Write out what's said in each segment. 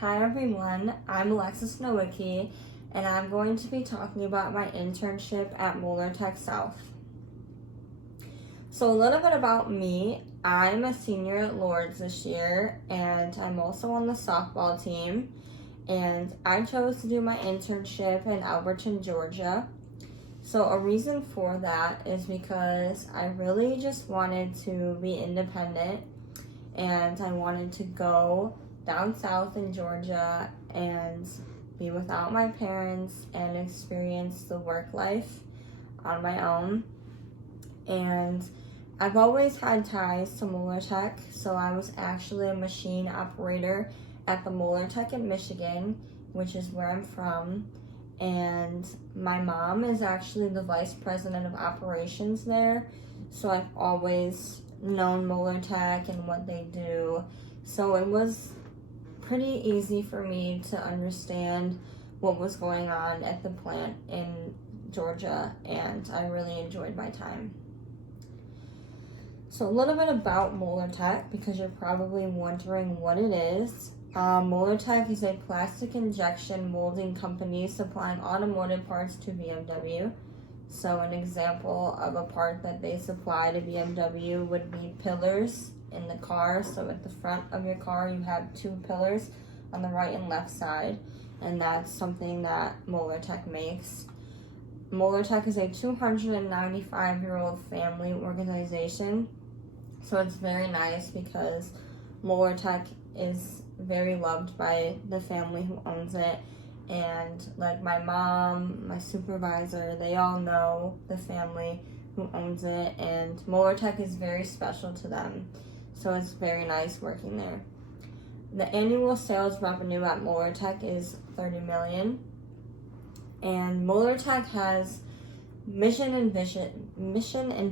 Hi everyone, I'm Alexis Nowicki, and I'm going to be talking about my internship at Mollertech South. So a little bit about me, I'm a senior at Lourdes this year, and I'm also on the softball team, and I chose to do my internship in Alberton, Georgia. So a reason for that is because I really just wanted to be independent, and I wanted to go down south in Georgia and be without my parents and experience the work life on my own. And I've always had ties to Mollertech, so I was actually a machine operator at the Mollertech in Michigan, which is where I'm from. And my mom is actually the vice president of operations there, so I've always known Mollertech and what they do. So it was pretty easy for me to understand what was going on at the plant in Georgia, and I really enjoyed my time. So a little bit about Mollertech, because you're probably wondering what it is. Mollertech is a plastic injection molding company supplying automotive parts to BMW. So an example of a part that they supply to BMW would be pillars in the car. So at the front of your car you have two pillars on the right and left side, and that's something that Mollertech makes. Mollertech is a 295-year-old family organization, so it's very nice because Mollertech is very loved by the family who owns it, and like my mom, my supervisor, they all know the family who owns it, and Mollertech is very special to them. So it's very nice working there. The annual sales revenue at Mollertech is $30 million. And Mollertech has mission and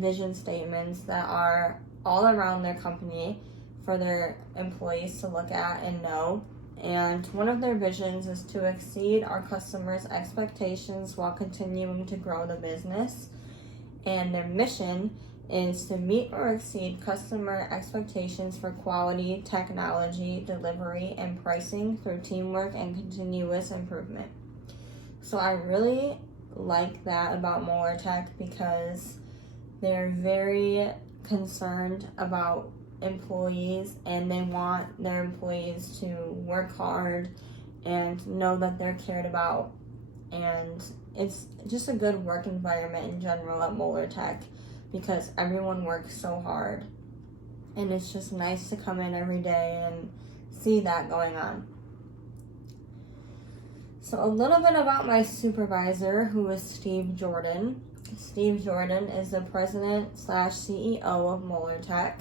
vision statements that are all around their company for their employees to look at and know. And one of their visions is to exceed our customers' expectations while continuing to grow the business. And their mission is to meet or exceed customer expectations for quality, technology, delivery, and pricing through teamwork and continuous improvement. So I really like that about Mollertech because they're very concerned about employees, and they want their employees to work hard and know that they're cared about. And it's just a good work environment in general at Mollertech because everyone works so hard, and it's just nice to come in every day and see that going on. So a little bit about my supervisor, who is Steve Jordan. Steve Jordan is the president/CEO of Mollertech.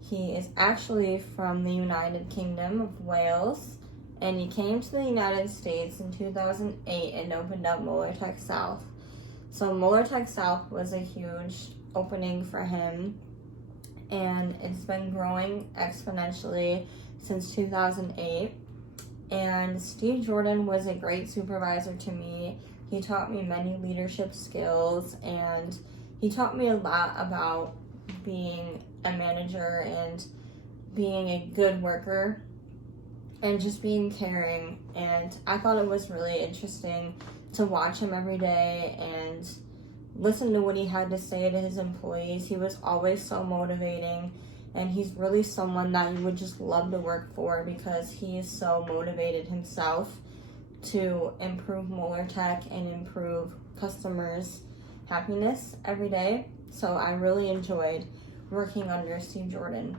He is actually from the United Kingdom of Wales, and he came to the United States in 2008 and opened up Mollertech South. So Mollertech South was a huge opening for him, and it's been growing exponentially since 2008. And Steve Jordan was a great supervisor to me. He taught me many leadership skills, and he taught me a lot about being a manager and being a good worker and just being caring. And I thought it was really interesting to watch him every day and listen to what he had to say to his employees. He was always so motivating, and he's really someone that you would just love to work for because he is so motivated himself to improve Mollertech and improve customers' happiness every day. So I really enjoyed working under Steve Jordan.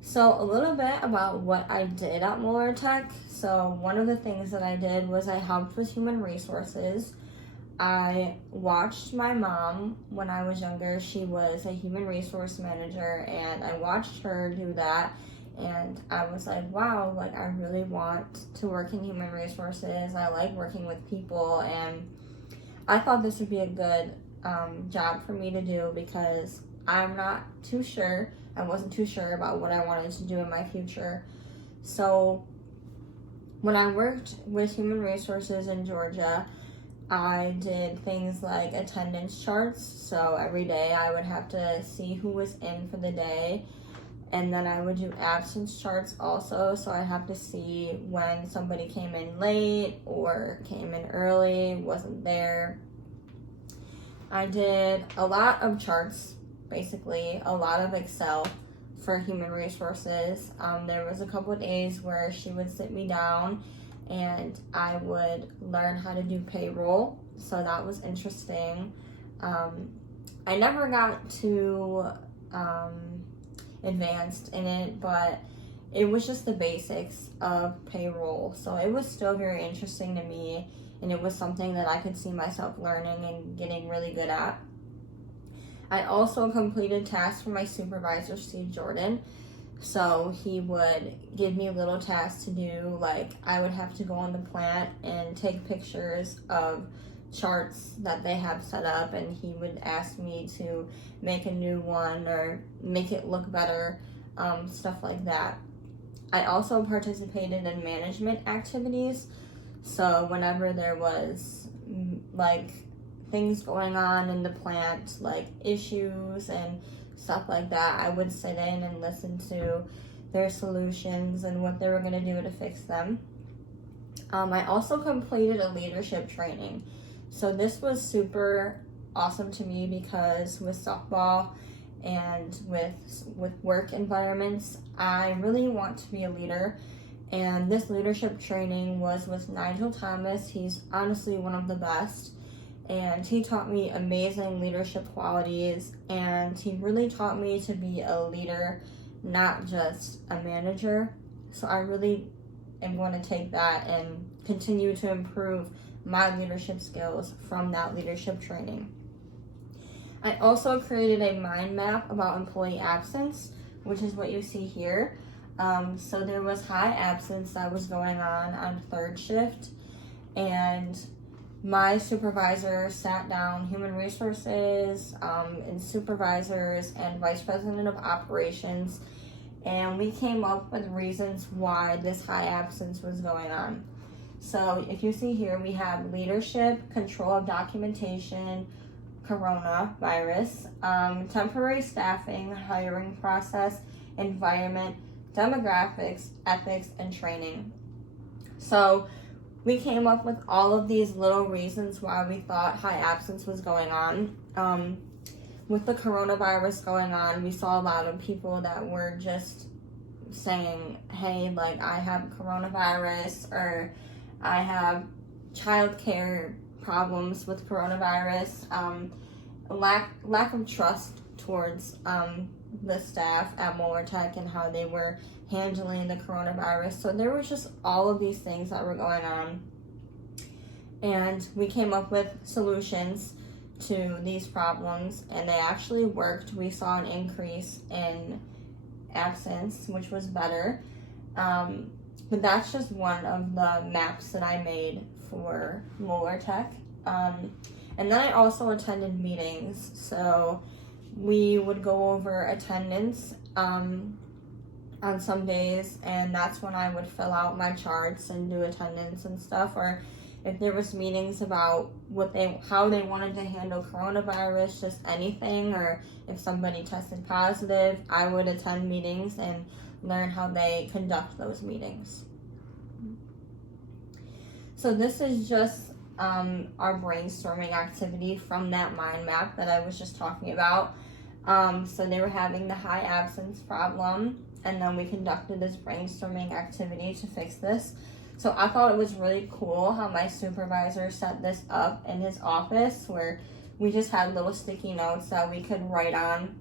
So a little bit about what I did at Mollertech. So one of the things that I did was I helped with human resources. I watched my mom when I was younger. She was a human resource manager, and I watched her do that, and I was like, wow, like I really want to work in human resources. I like working with people, and I thought this would be a good job for me to do because I'm not too sure. I wasn't too sure about what I wanted to do in my future. So when I worked with human resources in Georgia, I did things like attendance charts. So every day I would have to see who was in for the day, And then I would do absence charts also, so I'd have to see when somebody came in late or came in early, wasn't there. I did a lot of charts, basically, a lot of Excel for human resources. There was a couple of days where she would sit me down and I would learn how to do payroll, so that was interesting. I never got too advanced in it, but it was just the basics of payroll, so it was still very interesting to me, and it was something that I could see myself learning and getting really good at. I also completed tasks for my supervisor, Steve Jordan. So he would give me little tasks to do, like I would have to go on the plant and take pictures of charts that they have set up, and he would ask me to make a new one or make it look better, stuff like that. I also participated in management activities, so whenever there was like things going on in the plant, like issues and stuff like that, I would sit in and listen to their solutions and what they were going to do to fix them. I also completed a leadership training. So this was super awesome to me because with softball and with work environments, I really want to be a leader. And this leadership training was with Nigel Thomas. He's honestly one of the best. And he taught me amazing leadership qualities, and he really taught me to be a leader, not just a manager. So I really am going to take that and continue to improve my leadership skills from that leadership training. I also created a mind map about employee absence, which is what you see here. So there was high absence that was going on third shift, and my supervisor sat down human resources and supervisors and vice president of operations, and we came up with reasons why this high absence was going on. So if you see here, we have leadership, control of documentation, coronavirus, temporary staffing, hiring process, environment, demographics, ethics, and training. So we came up with all of these little reasons why we thought high absence was going on. With the coronavirus going on, we saw a lot of people that were just saying, hey, like, I have coronavirus, or I have childcare problems with coronavirus, lack of trust towards the staff at Mollertech and how they were handling the coronavirus. So there was just all of these things that were going on, and we came up with solutions to these problems, and they actually worked. We saw an increase in absence, which was better, but that's just one of the maps that I made for Mollertech. And then I also attended meetings, so we would go over attendance on some days, and that's when I would fill out my charts and do attendance and stuff. Or if there was meetings about how they wanted to handle coronavirus, just anything, or if somebody tested positive, I would attend meetings and learn how they conduct those meetings. So this is just our brainstorming activity from that mind map that I was just talking about. So they were having the high absence problem, and then we conducted this brainstorming activity to fix this. So I thought it was really cool how my supervisor set this up in his office, where we just had little sticky notes that we could write on,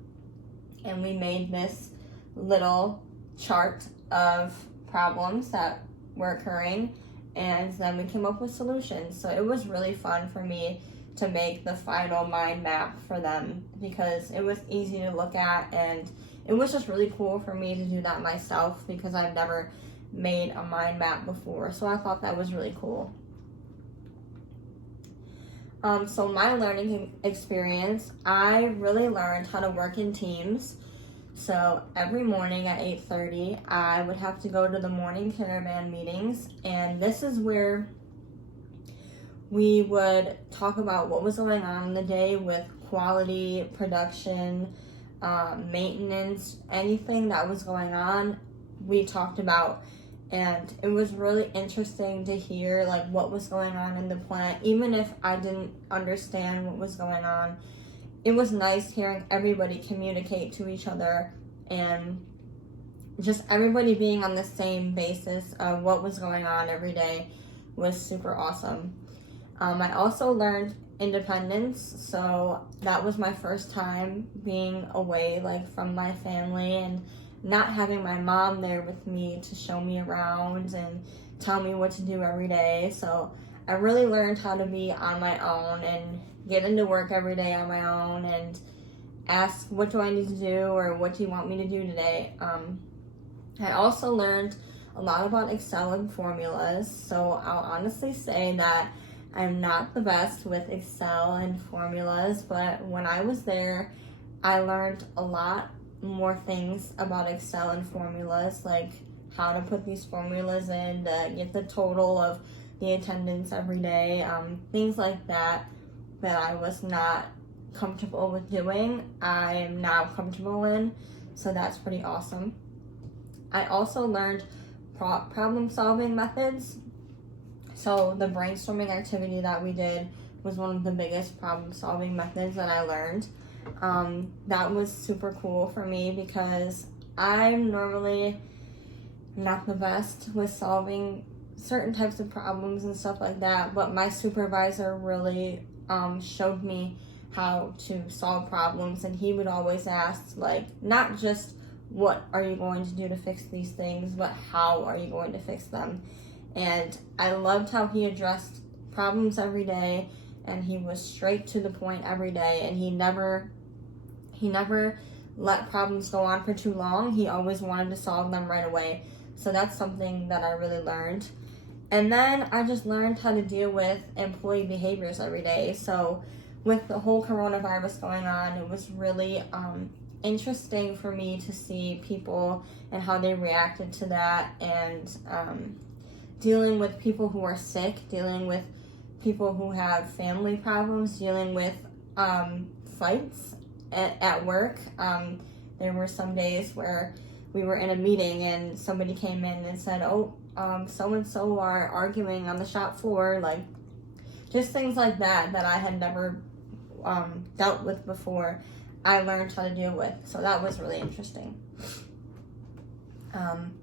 and we made this little chart of problems that were occurring, and then we came up with solutions. So it was really fun for me to make the final mind map for them, because it was easy to look at, and it was just really cool for me to do that myself, because I've never made a mind map before. So I thought that was really cool. So my learning experience, I really learned how to work in teams. So every morning at 8:30, I would have to go to the morning caravan meetings, and this is where we would talk about what was going on in the day with quality, production, maintenance, anything that was going on, we talked about. And it was really interesting to hear like what was going on in the plant, even if I didn't understand what was going on. It was nice hearing everybody communicate to each other and just everybody being on the same basis of what was going on every day was super awesome. I also learned independence, so that was my first time being away like from my family and not having my mom there with me to show me around and tell me what to do every day. So I really learned how to be on my own and get into work every day on my own and ask, what do I need to do, or what do you want me to do today? I also learned a lot about Excel and formulas, so I'll honestly say that I'm not the best with Excel and formulas, but when I was there, I learned a lot more things about Excel and formulas, like how to put these formulas in to get the total of the attendance every day, things like that I was not comfortable with doing, I am now comfortable in, so that's pretty awesome. I also learned problem solving methods. So the brainstorming activity that we did was one of the biggest problem solving methods that I learned. That was super cool for me because I'm normally not the best with solving certain types of problems and stuff like that, but my supervisor really showed me how to solve problems, and he would always ask, like, not just what are you going to do to fix these things, but how are you going to fix them. And I loved how he addressed problems every day, and he was straight to the point every day, and he never let problems go on for too long. He always wanted to solve them right away. So that's something that I really learned. And then I just learned how to deal with employee behaviors every day. So with the whole coronavirus going on, it was really interesting for me to see people and how they reacted to that, and dealing with people who are sick, dealing with people who have family problems, dealing with fights at work. There were some days where we were in a meeting and somebody came in and said, so-and-so are arguing on the shop floor, like just things like that I had never dealt with before. I learned how to deal with, so that was really interesting.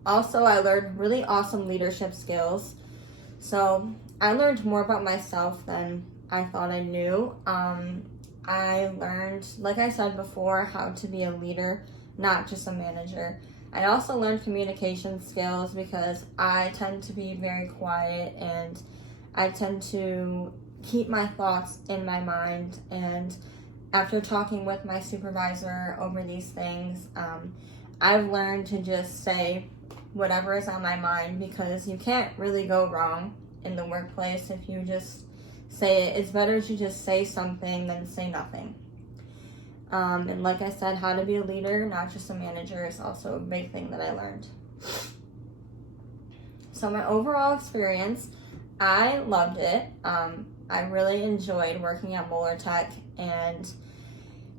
Also, I learned really awesome leadership skills. So I learned more about myself than I thought I knew. I learned, like I said before, how to be a leader, not just a manager. I also learned communication skills because I tend to be very quiet and I tend to keep my thoughts in my mind. And after talking with my supervisor over these things, I've learned to just say whatever is on my mind, because you can't really go wrong in the workplace if you just say it. It's better to just say something than say nothing. And like I said, how to be a leader, not just a manager, is also a big thing that I learned. So my overall experience, I loved it. I really enjoyed working at Mollertech, and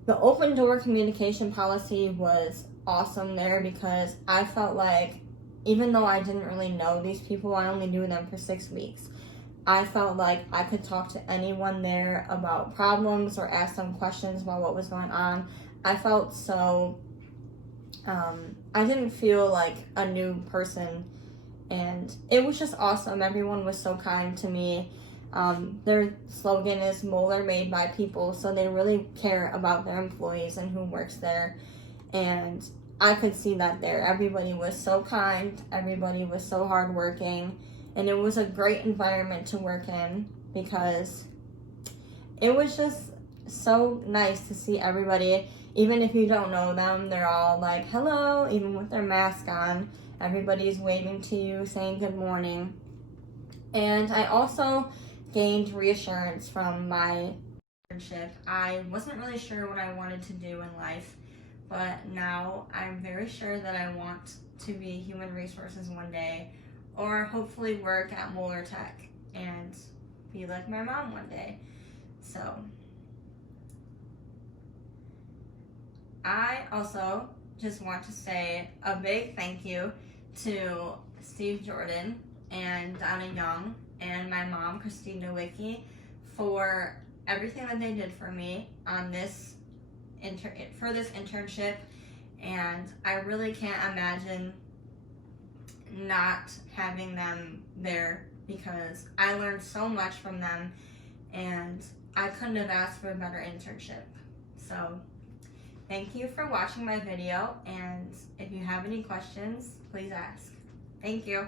the open door communication policy was awesome there because I felt like, even though I didn't really know these people, I only knew them for 6 weeks, I felt like I could talk to anyone there about problems or ask them questions about what was going on. I felt so, I didn't feel like a new person, and it was just awesome. Everyone was so kind to me. Their slogan is Moller made by people, so they really care about their employees and who works there, and I could see that there. Everybody was so kind, everybody was so hardworking, and it was a great environment to work in because it was just so nice to see everybody. Even if you don't know them, they're all like, hello, even with their mask on. Everybody's waving to you, saying good morning. And I also gained reassurance from my internship. I wasn't really sure what I wanted to do in life, but now I'm very sure that I want to be human resources one day, or hopefully work at Mollertech and be like my mom 1 day. So, I also just want to say a big thank you to Steve Jordan and Donna Young and my mom, Christina Wicki, for everything that they did for me on this internship, and I really can't imagine not having them there because I learned so much from them and I couldn't have asked for a better internship. So thank you for watching my video, and if you have any questions, please ask. Thank you.